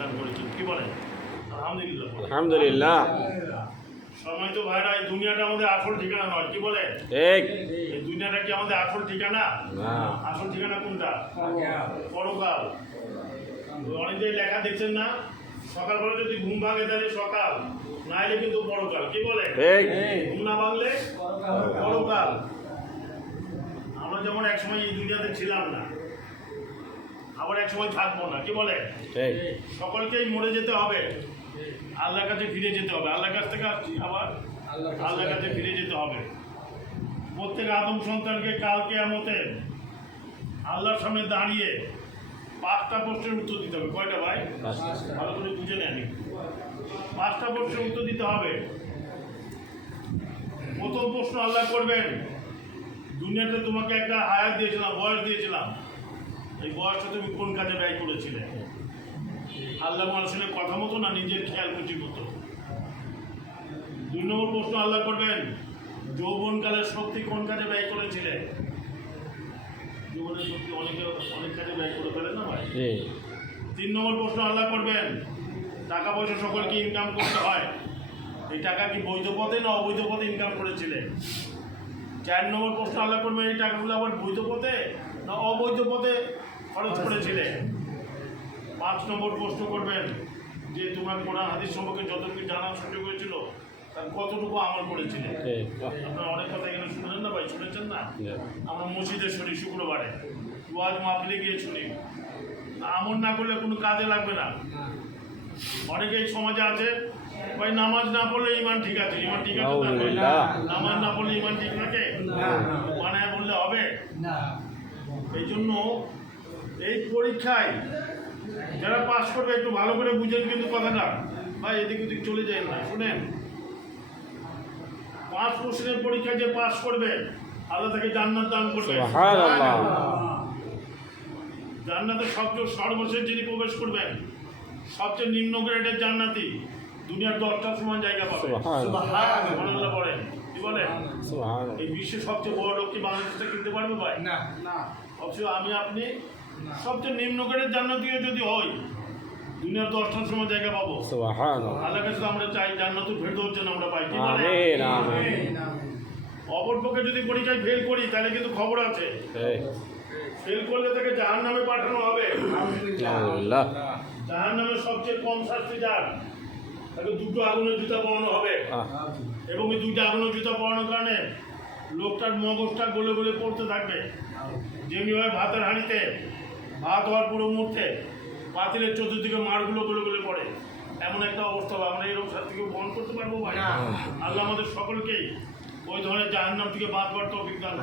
দান করেছেন। কি বলেন? আলহামদুলিল্লাহ। আলহামদুলিল্লাহ। সময় তো ভাইরা, এই দুনিয়াটা আমাদের আসল ঠিকানা নয়। কি বলে? ঠিক। এই দুনিয়াটা কি আমাদের আসল ঠিকানা? না। আসল ঠিকানা কোনটা? পরকাল। অনেকেই লেখা দেখছেন না, সকালবেলা যদি ঘুম ভাঙে তাহলে সকাল, না এলে কিন্তু পরকাল। কি বলে? ঠিক। ঘুম না ভাঙলে পরকাল। আমরা যেমন একসময় এই দুনিয়াতে ছিলাম না, আবার একসময় থাকবো না। কি বলে? ঠিক। সকলকেই মরে যেতে হবে, আল্লাহর কাছে ফিরে যেতে হবে। আল্লাহর কাছ থেকে আসছি, আবার আল্লাহর কাছে ফিরে যেতে হবে। প্রত্যেক আদম সন্তানকে কাল কিয়ামতে আল্লাহর সামনে দাঁড়িয়ে 5টা প্রশ্নের উত্তর দিতে হবে। কয়টা ভাই? ভালো করে বুঝে নেন। 5টা প্রশ্নের উত্তর দিতে হবে। প্রথম প্রশ্ন আল্লাহ করবেন, দুনিয়াতে তোমাকে একটা হায়াত দিয়েছিলাম, বয়স দিয়েছিলাম, এই বয়সটা তুমি কোন কাজে ব্যয় করেছিলে? আল্লাহ মানুষের কথা মতো না নিজের খেয়াল খুশি মতো? 2 নম্বর প্রশ্ন আল্লাহ করবেন, যৌবনকালের শক্তি কোন কাজে ব্যয় করেছিলে? যৌবনের শক্তি অনেক কাজে ব্যয় করে ফেলেন না ভাই? 3 নম্বর প্রশ্ন আল্লাহ করবেন, টাকা পয়সা সকলকে ইনকাম করতে হয়, এই টাকা কি বৈধ পথে না অবৈধ পথে ইনকাম করেছিলে? 4 নম্বর প্রশ্ন আল্লাহ করবেন, এই টাকাগুলো আবার বৈধ পথে না অবৈধ পথে খরচ করেছিলে? 5 নম্বর প্রশ্ন করবেন, যে তোমার কোরআন হাদিস সম্পর্কে যতটুকু জানার সুযোগ হয়েছিল তার কতটুকু আমল করেছিলে? আপনারা অনেক কথা এখানে শুনলেন না ভাই, শুনেছেন না? আমরা মসজিদে শুনি, শুক্রবারে ওয়াজ মাহফিলে গিয়ে শুনি। আমল না করলে কোনো কাজে লাগবে না। অনেকে এই সমাজে আছে, ভাই নামাজ না পড়লে ইমান ঠিক আছে। ইমান ঠিক আছে না? নামাজ না পড়লে ইমান ঠিক থাকে? বানায় বললে হবে? এই জন্য এই পরীক্ষায় যারা পাস করবে একটু ভালো করে বুঝেন কিন্তু কথাটা ভাই, এদিক ওদিক চলে যায় না। শুনেন, 5 প্রশ্নের পরীক্ষায় যে পাস করবে আল্লাহ তাকে জান্নাত দান করবে। জান্নাতে সবচেয়ে সর্বশেষ যিনি প্রবেশ করবেন, সবচেয়ে নিম্ন গ্রেডের জান্নাতি, দুনিয়ার 10টা সমান জায়গা পাবে। সুবহানাল্লাহ বলেন। কি বলেন? এই বিশ্বের সবচেয়ে বড় লোক কি বাংলাদেশটা কিনতে পারবে ভাই? না। অবশ্যই আমি আপনি সবচেয়ে নিম্ন গ্রেডের জান্নাতীও যদি হই, দুনিয়ার 10টা সমান জায়গা পাবো। আল্লাহর কাছে আমরা চাই জান্নাতুল ফেরদৌস যেন আমরা পাই। কি বলেন? অপরপক্ষে যদি পরীক্ষায় ফেল করি তাহলে কিন্তু খবর আছে, ফেল করলে তাকে জাহান্নামে পাঠানো হবে। জাহান্নামে সবচেয়ে কম শাস্তি যার, তাকে 2টো আগুনের জুতা পরানো হবে। এবং এই 2টা আগুনের জুতা পরানোর কারণে লোকটার মগজটা গলে গলে পড়তে থাকবে। যেমনিভাবে ভাতের হাঁড়িতে ভাত হওয়ার পুরো মুহূর্তে পাতিলের চতুর্দিকে মারগুলো গলে গলে পড়ে, এমন একটা অবস্থা হবে। আমরা এরকম শাস্তিকে বহন করতে পারবো ভাই? আল্লাহ আমাদের সকলকেই ওই ধরনের জাহান্নাম থেকে বাদ করতে অভিজ্ঞতা।